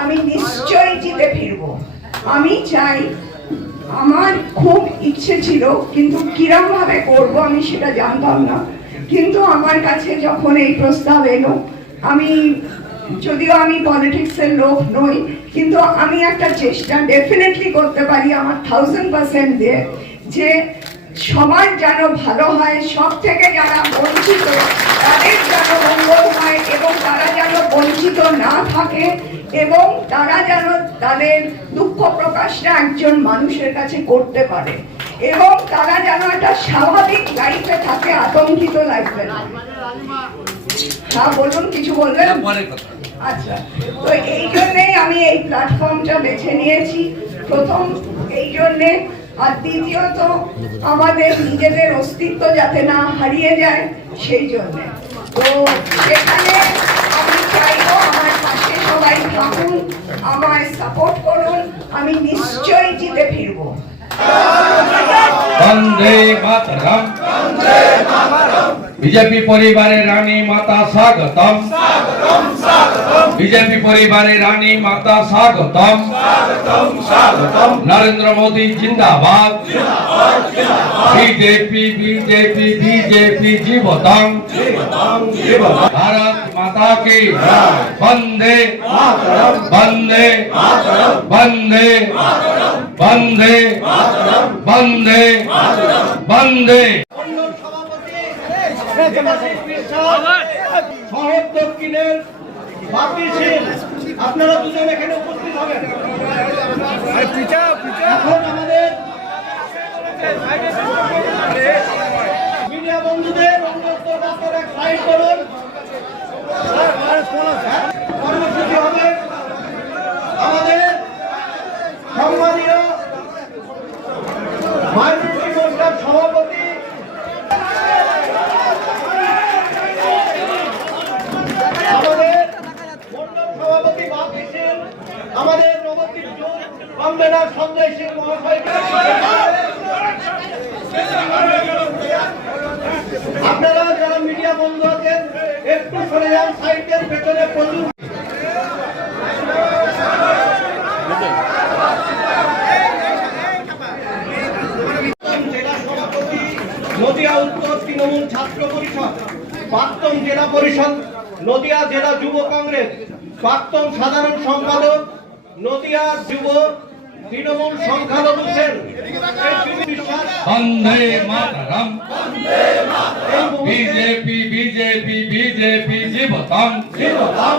আমি নিশ্চয়ই জিতে ফিরবো। আমি চাই, আমার খুব ইচ্ছে ছিল, কিন্তু কিরম ভাবে করব আমি সেটা জানতাম না। কিন্তু আমার কাছে যখন এই প্রস্তাব এলো, আমি, যদিও আমি পলিটিক্সের লোক নই, কিন্তু আমি একটা চেষ্টা ডেফিনেটলি করতে পারি আমার থাউজেন্ড পার্সেন্ট দিয়ে, যে সবার যেন ভালো হয় সব থেকে যারা বঞ্চিত তাদের যেন মঙ্গল হয় এবং তারা যেন বঞ্চিত না থাকে এবং তারা যেন তাদের দুঃখ প্রকাশটা একজন মানুষের কাছে করতে পারে এবং তারা যেন একটা স্বাভাবিক লাইফে থাকে আতঙ্কিত লাইফে হ্যাঁ বলুন কিছু বলবেন? পরের আচ্ছা তো এই জন্যেই আমি এই প্ল্যাটফর্মটা বেছে নিয়েছি। প্রথম এই জন্যে। আর দ্বিতীয়ত আমাদের নিজেদের অস্তিত্ব যাতে না হারিয়ে যায় সেই জন্যে। তো সেখানে চাইব আমার পাশে সবাই থাকুন আমায় সাপোর্ট করুন আমি নিশ্চয়ই জিতে ফিরবো। বন্দে মাতরম। বিজেপি পরিবারের রানী মাতা স্বাগতম। বিজেপি পরিবারের রানী মাতা স্বাগতম নরেন্দ্র মোদী জিন্দাবাদ বিজেপি বিজেপি বিজেপি জীবতম ভারত মাতা কি বন্দে বন্দে বন্দে বন্দে বন্দে বন্দে শহর দক্ষিণের আপনারা দুজন এখানে উপস্থিত হবেন। এখন আমাদের মিডিয়া বন্ধুদের অনুরোধ আপনারা এক সাইড করুন। কর্মসূচি হবে। আমাদের সম্মানীয় কনভেনার সঞ্জয় সিং আপনারা যারা মিডিয়া বন্ধু আছেন, একটু সরে যান সাইডের পেছনে প্রচুর নদিয়া উত্তর তৃণমূল ছাত্র পরিষদ, প্রাক্তন জেলা পরিষদ, নদিয়া জেলা যুব কংগ্রেস, প্রাক্তন সাধারণ সম্পাদক নদিয়া যুব তৃণমূল সংখ্যালঘু সেল। বন্দে মাতরম। বিজেপি বিজেপি বিজেপি জীবতম। জীবধাম,